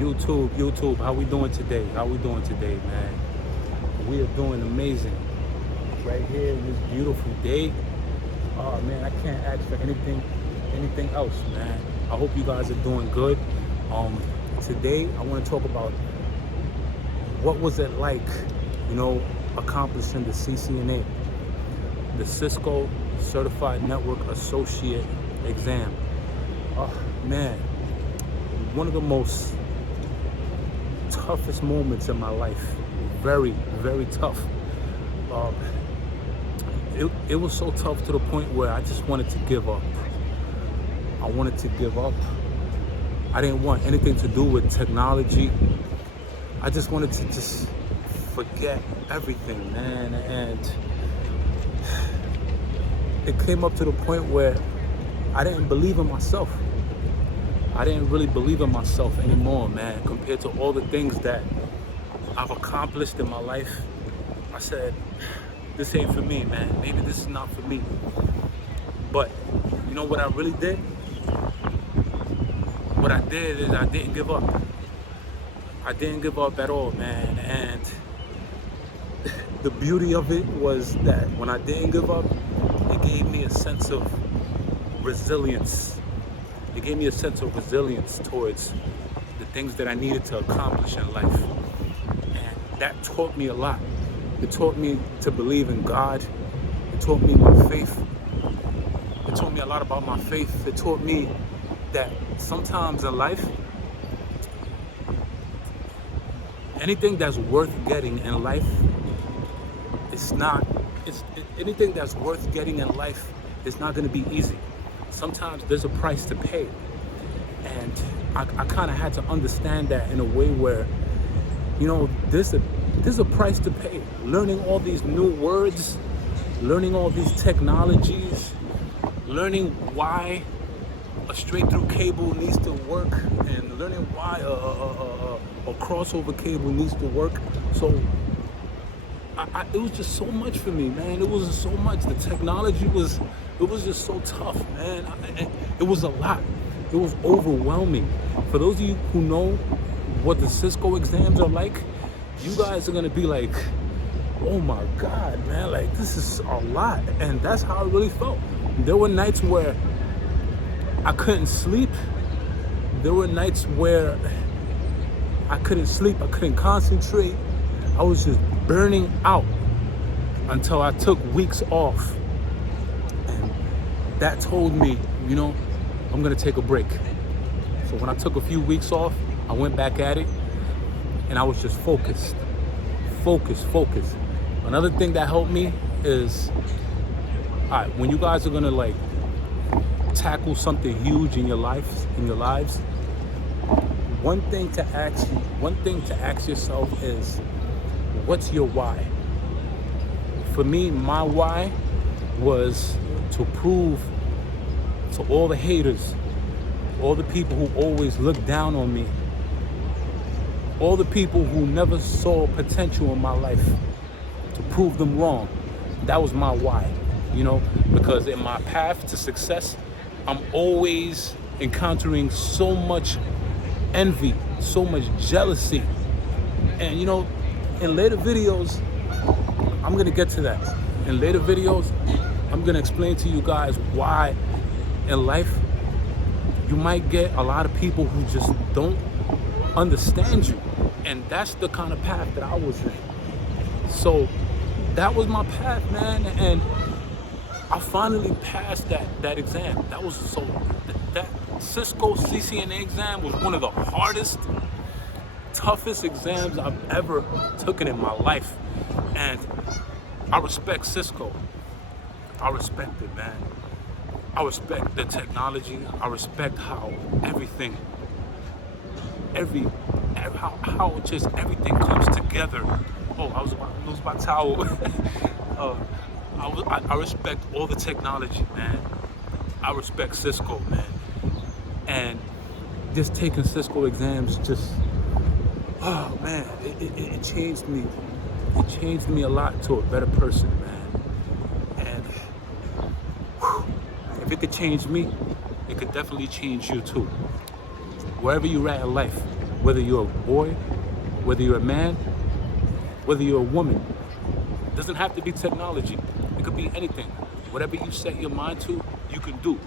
YouTube, how we doing today? How we doing today, man? We are doing amazing. Right here in this beautiful day. Oh man, I can't ask for anything else, man. I hope you guys are doing good. Today I want to talk about what was it like, accomplishing the CCNA, the Cisco Certified Network Associate exam. Oh man, one of the most toughest moments in my life. Very, very tough. It was so tough to the point where I just wanted to give up. I wanted to give up. I didn't want anything to do with technology. I just wanted to just forget everything, man. And it came up to the point where I didn't believe in myself. I didn't really believe in myself anymore, man, compared to all the things that I've accomplished in my life. I said, this ain't for me, man. Maybe this is not for me. But you know what I really did? What I did is I didn't give up. I didn't give up at all, man. And the beauty of it was that when I didn't give up, it gave me a sense of resilience. It gave me a sense of resilience towards the things that I needed to accomplish in life. And that taught me a lot. It taught me to believe in God. It taught me my faith. It taught me a lot about my faith. It taught me that sometimes in life, anything that's worth getting in life, anything that's worth getting in life is not going to be easy. Sometimes there's a price to pay. And I kind of had to understand that in a way where, there's a price to pay. Learning all these new words, learning all these technologies, learning why a straight through cable needs to work, and learning why a crossover cable needs to work. So it was just so much for me, man. It was just so much. The technology was just so tough, man. It was a lot. It was overwhelming. For those of you who know what the Cisco exams are like, you guys are gonna be like, oh my God, man, like this is a lot. And that's how I really felt. There were nights where I couldn't sleep. There were nights where I couldn't sleep, I couldn't concentrate. I was just burning out until I took weeks off. And that told me, I'm gonna take a break. So when I took a few weeks off, I went back at it and I was just focused. Another thing that helped me is, all right, when you guys are gonna tackle something huge in your lives, one thing to ask yourself is, what's your why? For me, my why was to prove to all the haters, all the people who always look down on me, all the people who never saw potential in my life, to prove them wrong. That was my why, because in my path to success, I'm always encountering so much envy, so much jealousy. And in later videos, I'm gonna get to that. In later videos, I'm gonna explain to you guys why in life you might get a lot of people who just don't understand you. And that's the kind of path that I was in. So that was my path, man. And I finally passed that exam. That Cisco CCNA exam was one of the hardest, toughest exams I've ever taken in my life. And I respect Cisco. I respect it, man. I respect the technology. I respect how everything, how just everything comes together. Oh, I was about to lose my towel. I respect all the technology, man. I respect Cisco, man. And just taking Cisco exams oh man, it changed me. It changed me a lot to a better person, man. And if it could change me, it could definitely change you too. Wherever you're at in life, Whether you're a boy, whether you're a man, whether you're a woman. It doesn't have to be technology. It could be anything. Whatever you set your mind to, you can do.